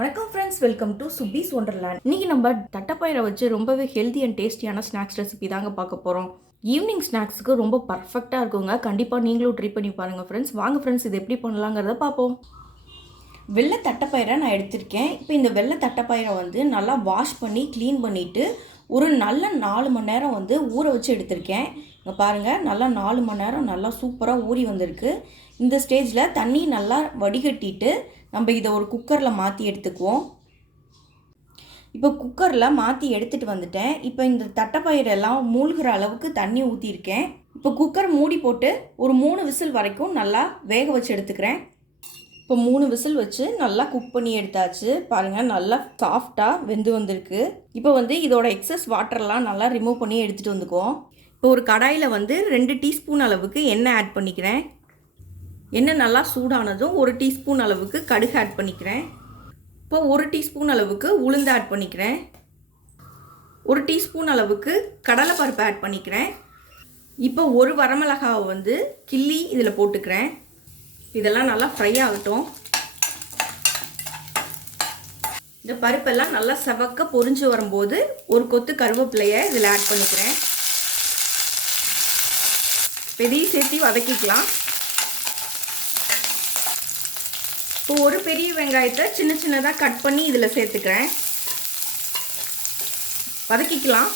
வணக்கம் friends, welcome to சுப்பீஸ் wonderland. இன்றைக்கி நம்ம தட்டைப்பயிரை வச்சு ரொம்பவே ஹெல்தி அண்ட் டேஸ்டியான ஸ்நாக்ஸ் ரெசிபி தாங்க பார்க்க போகிறோம். ஈவினிங் ஸ்நாக்ஸுக்கு ரொம்ப பர்ஃபெக்டாக இருக்குங்க. கண்டிப்பாக நீங்களும் ட்ரை பண்ணி பாருங்கள் ஃப்ரெண்ட்ஸ். வாங்க ஃப்ரெண்ட்ஸ், இது எப்படி பண்ணலாங்கிறத பார்ப்போம். வெள்ளை தட்டைப்பயிரை நான் எடுத்திருக்கேன். இப்போ இந்த வெள்ளை தட்டைப்பயிரை நல்லா வாஷ் பண்ணி க்ளீன் பண்ணிவிட்டு ஒரு நல்ல 4 மணி நேரம் ஊற வச்சு எடுத்திருக்கேன். இங்கே பாருங்கள், நல்லா 4 மணி நேரம் நல்லா சூப்பராக ஊறி வந்திருக்கு. இந்த ஸ்டேஜில் தண்ணி நல்லா வடிகட்டிட்டு நம்ம இதை ஒரு குக்கரில் மாற்றி எடுத்துக்குவோம். இப்போ குக்கரில் மாற்றி எடுத்துகிட்டு வந்துட்டேன். இப்போ இந்த தட்டைப்பயிரெல்லாம் மூழ்கிற அளவுக்கு தண்ணி ஊற்றிருக்கேன். இப்போ குக்கர் மூடி போட்டு ஒரு 3 விசில் வரைக்கும் நல்லா வேக வச்சு எடுத்துக்கிறேன். இப்போ 3 விசில் வச்சு நல்லா குக் பண்ணி எடுத்தாச்சு. பாருங்கள், நல்லா சாஃப்டாக வெந்து வந்திருக்கு. இப்போ இதோட எக்ஸஸ் வாட்டர்லாம் நல்லா ரிமூவ் பண்ணி எடுத்துகிட்டு வந்துக்குவோம். இப்போ ஒரு கடாயில் 2 டீஸ்பூன் அளவுக்கு எண்ணெய் ஆட் பண்ணிக்கிறேன். எண்ணெய் நல்லா சூடானதும் 1 டீஸ்பூன் அளவுக்கு கடுகு ஆட் பண்ணிக்கிறேன். இப்போ 1 டீஸ்பூன் அளவுக்கு உளுந்து ஆட் பண்ணிக்கிறேன். 1 டீஸ்பூன் அளவுக்கு கடலைப்பருப்பு ஆட் பண்ணிக்கிறேன். இப்போ ஒரு வரமிளகாவை கிள்ளி இதில் போட்டுக்கிறேன். இதெல்லாம் நல்லா ஃப்ரை ஆகட்டும். இந்த பருப்பெல்லாம் நல்லா செவக்க பொரிஞ்சு வரும்போது ஒரு கொத்து கருவேப்பிலையை இதில் ஆட் பண்ணிக்கிறேன். இதையும் சேர்த்து வதக்கிக்கலாம். இப்போ ஒரு பெரிய வெங்காயத்தை சின்ன சின்னதாக கட் பண்ணி இதில் சேர்த்துக்கிறேன். வதக்கிக்கலாம்.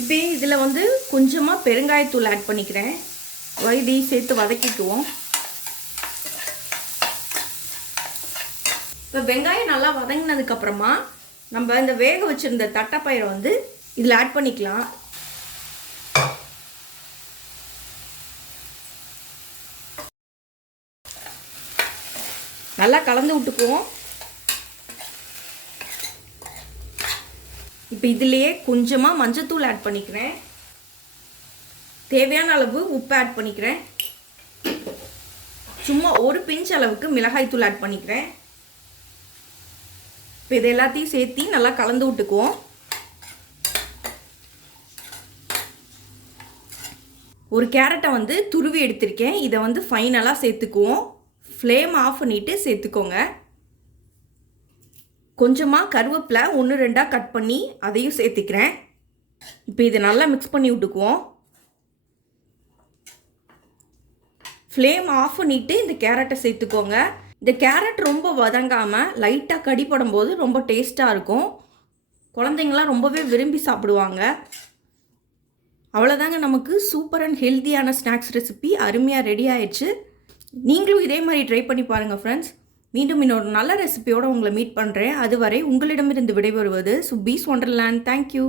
இப்போ இதில் கொஞ்சமாக பெருங்காயத்தூள் ஆட் பண்ணிக்கிறேன். இதையும் சேர்த்து வதக்கிக்குவோம். இப்போ வெங்காயம் நல்லா வதங்கினதுக்கப்புறமா நம்ம இந்த வேக வச்சுருந்த தட்டைப்பயிரை இதில் ஆட் பண்ணிக்கலாம். நல்லா கலந்து விட்டுக்குவோம். இப்போ இதிலேயே கொஞ்சமாக மஞ்சத்தூள் ஆட் பண்ணிக்கிறேன். தேவையான அளவு உப்பு ஆட் பண்ணிக்கிறேன். சும்மா ஒரு பிஞ்ச் அளவுக்கு மிளகாய்த்தூள் ஆட் பண்ணிக்கிறேன். இப்போ இது எல்லாத்தையும் சேர்த்து நல்லா கலந்து விட்டுக்குவோம். ஒரு கேரட்டை துருவி எடுத்திருக்கேன். இதை ஃபைனலாக சேர்த்துக்குவோம். ஃப்ளேம் ஆஃப் பண்ணிவிட்டு சேர்த்துக்கோங்க. கொஞ்சமாக கருவேப்பிலை 1-2 கட் பண்ணி அதையும் சேர்த்துக்கிறேன். இப்போ இதை நல்லா மிக்ஸ் பண்ணி விட்டுக்குவோம். ஃப்ளேம் ஆஃப் பண்ணிவிட்டு இந்த கேரட்டை சேர்த்துக்கோங்க. இந்த கேரட் ரொம்ப வதங்காமல் லைட்டாக கடிப்படும் போது ரொம்ப டேஸ்ட்டாக இருக்கும். குழந்தைங்களாம் ரொம்பவே விரும்பி சாப்பிடுவாங்க. அவ்வளோதாங்க, நமக்கு சூப்பர் அண்ட் ஹெல்த்தியான ஸ்நாக்ஸ் ரெசிபி அருமையாக ரெடி ஆயிடுச்சு. நீங்களும் இதே மாதிரி ட்ரை பண்ணி பாருங்கள் ஃப்ரெண்ட்ஸ். மீண்டும் இன்னொரு நல்ல ரெசிபியோடு உங்களை மீட் பண்ணுறேன். அதுவரை உங்களிடமிருந்து விடைபெறுவது சுப்பீஸ் ஒண்டர்லேண்ட். தேங்க்யூ.